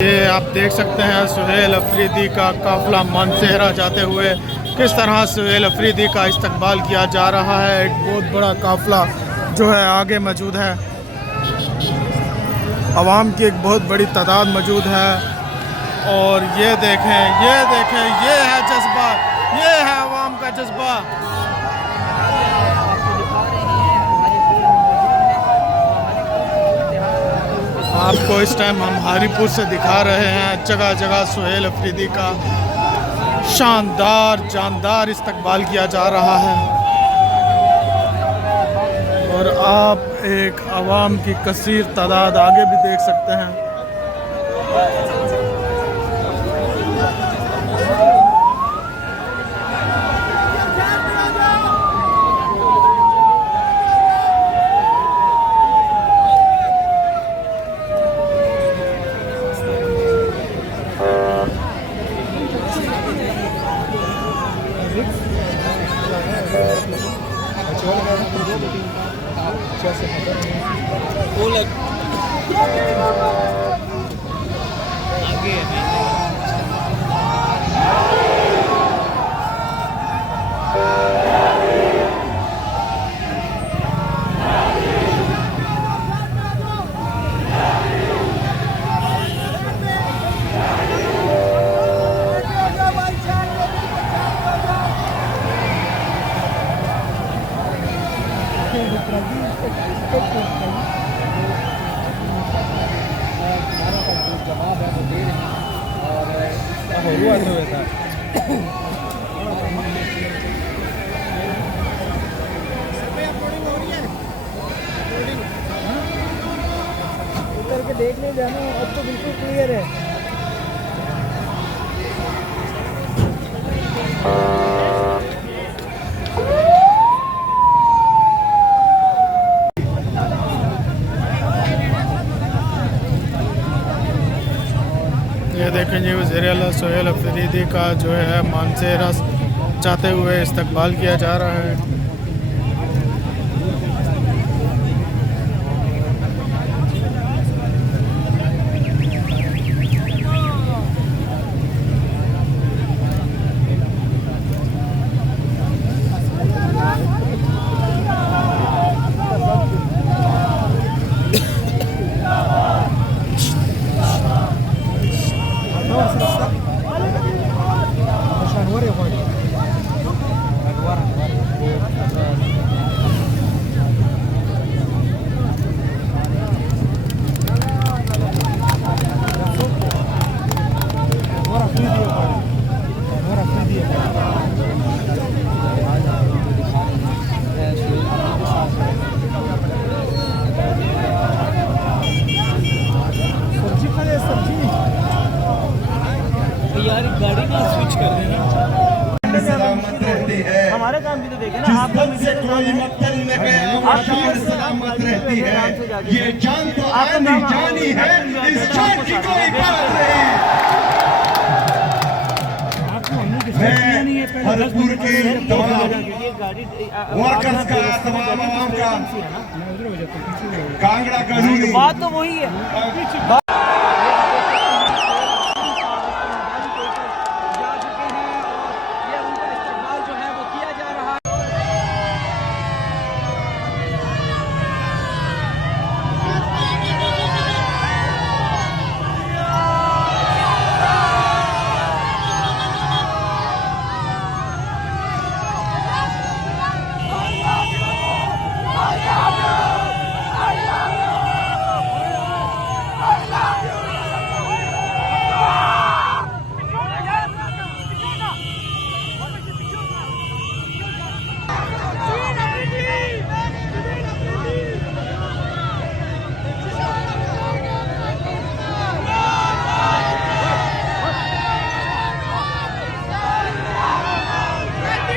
ये आप देख सकते हैं सुहेल अफरीदी का काफिला मानसेहरा जाते हुए किस तरह सुहेल अफरीदी का इस्तकबाल किया जा रहा है। एक बहुत बड़ा काफिला जो है आगे मौजूद है, आवाम की एक बहुत बड़ी तादाद मौजूद है। और ये देखें ये है जज्बा, ये है आवाम का जज्बा। आपको इस टाइम हम हारीपुर से दिखा रहे हैं, जगह जगह सुहेल अफरीदी का शानदार जानदार इस्तकबाल किया जा रहा है। और आप एक आवाम की कसीर तादाद आगे भी देख सकते हैं। करके देखने जाना, अब तो बिल्कुल क्लियर है। ये देखें जी, वज़ीर-ए-आला सुहेल अफरीदी का जो है मानसेहरा जाते हुए इस्तकबाल किया जा रहा है। गाड़ी ना स्विच कर देना, हमारे काम भी तो देखे ना। आप लोग कोई मक्तल में सलामत रहती है, ये जान तो आनी जानी है, इस जान की कोई बात नहीं। हरपुर की तमाम वर्कर्स का, तमाम आवाम का, कांगड़ा कानूनी बात तो वही है।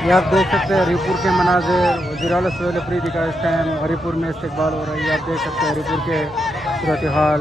ये आप देख सकते हैं हरीपुर के मनाजिर, वज़ीर-ए-आला सुहेल अफरीदी का इस टाइम हरीपुर में इस्तकबाल हो रहा है। ये आप देख सकते हैं हरीपुर के सूरत हाल।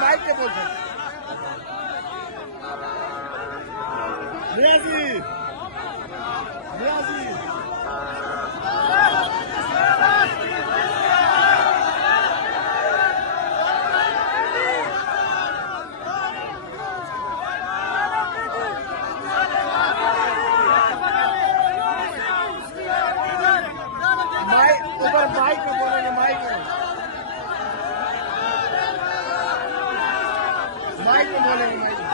माइक के बोलते ऊपर माइक में बोलेंगे, माइक में बोलेंगे।